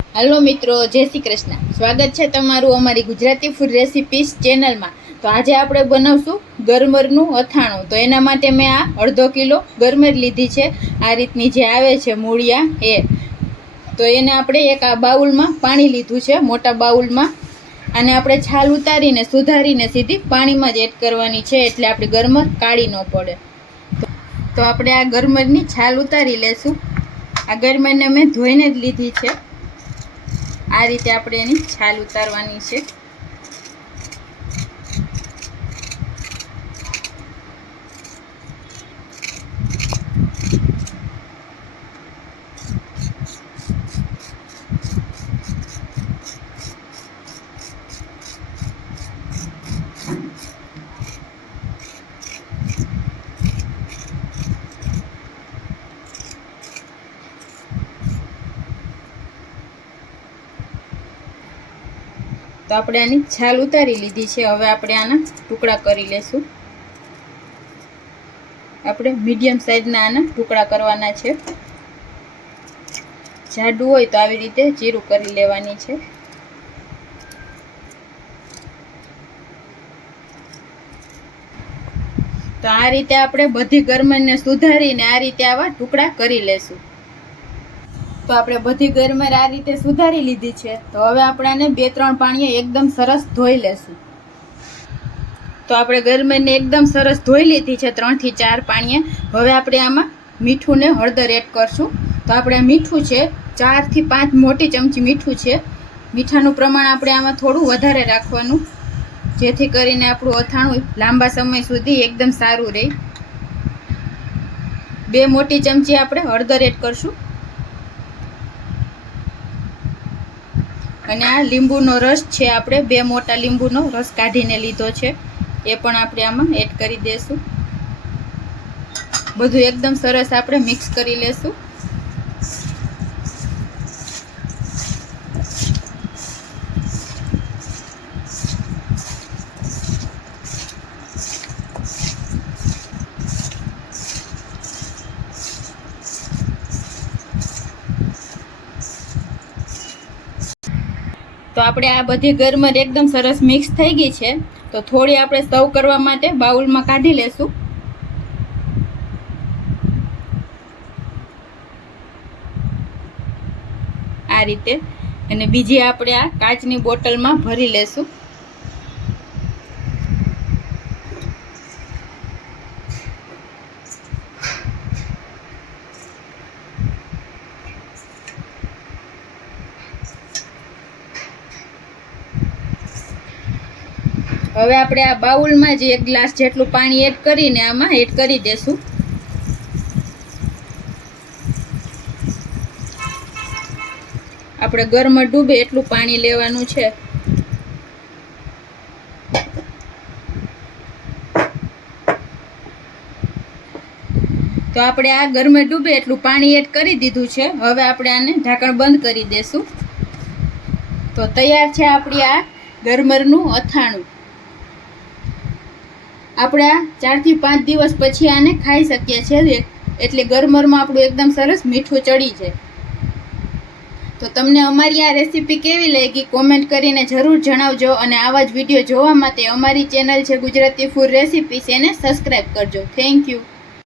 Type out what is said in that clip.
Hello મિત્રો, જય શ્રી કૃષ્ણ. સ્વાગત છે તમારું અમારી ગુજરાતી ફૂડ રેસિપીસ ચેનલમાં તો આજે આપણે બનાવશું ગરમરનું અથાણું. તો એના માટે મેં આ અડધો કિલો ગરમર લીધી છે. આ રીતની જે આવે છે મૂળિયા, એ. તો એને આપણે એક આ બાઉલમાં પાણી લીધું છે, મોટા બાઉલમાં. અને આપણે છાલ ઉતારીને, સુધારીને સીધી પાણીમાં જ એડ કરવાની છે, એટલે આપણી ગરમર કાળી ન પડે. તો આપણે આ ગરમરની છાલ ઉતારી લેશું. આ ગરમરને મેં ધોઈને જ લીધી છે. આ રીતે આપણે એની છાલ ઉતારવાની છે. તો આપણે આની છાલ ઉતારી લીધી છે. હવે આપણે આના ટુકડા કરી લેશું. આપણે મીડિયમ સાઈઝના આના ટુકડા કરવાના છે. જાડું હોય તો આવી રીતે જીરું કરી લેવાની છે. તો આ રીતે આપણે બધી ગરમીને સુધારીને આ રીતે આવા ટુકડા કરી લેશું. તો આપણે બધી ગરમર આ રીતે સુધારી લીધી છે. તો હવે આપણે આને બે ત્રણ પાણીએ એકદમ સરસ ધોઈ લેશું. તો આપણે ગરમરને એકદમ સરસ ધોઈ લીધી છે ત્રણથી ચાર પાણીએ. હવે આપણે આમાં મીઠું ને હળદર એડ કરશું. તો આપણે મીઠું છે, ચારથી પાંચ મોટી ચમચી મીઠું છે. મીઠાનું પ્રમાણ આપણે આમાં થોડું વધારે રાખવાનું. જેથી કરીને આપણું અથાણું લાંબા સમય સુધી એકદમ સારું રહે. બે મોટી ચમચી આપણે હળદર એડ કરશું. અને આ લીંબુનો રસ છે આપણે. બે મોટા લીંબુનો રસ કાઢીને લીધો છે. એ પણ આપણે આમાં એડ કરી દઈશું બધું એકદમ સરસ આપણે મિક્સ કરી લેશું. તો આપણે આ બધી ગરમર એકદમ સરસ મિક્સ થઈ ગઈ છે. તો થોડી આપણે સર્વ કરવા માટે બાઉલમાં કાઢી લેશું. આ રીતે. અને બીજી આપણે આ કાચની બોટલમાં ભરી લેશું. હવે આપણે આ બાઉલમાં જ એક ગ્લાસ જેટલું પાણી એડ કરીને આમાં એડ કરી દેશું. આપણે ગરમ ડૂબે એટલું પાણી લેવાનું છે. તો આપણે આ ગરમે ડૂબે એટલું પાણી એડ કરી દીધું છે. હવે આપણે આને ઢાંકણ બંધ કરી દેશું. તો તૈયાર છે આપણી આ ગરમરનું અથાણું. આપણે ચારથી પાંચ દિવસ પછી આને ખાઈ શકીએ છીએ એટલે ગરમરમાં આપણું એકદમ સરસ મીઠું ચડી જાય. તો તમને અમારી આ રેસીપી કેવી લાગી કોમેન્ટ કરીને જરૂર જણાવજો અને આવા જ વીડિયો જોવા માટે અમારી ચેનલ છે ગુજરાતી ફૂડ રેસીપીસ એને સબસ્ક્રાઈબ કરજો. Thank you.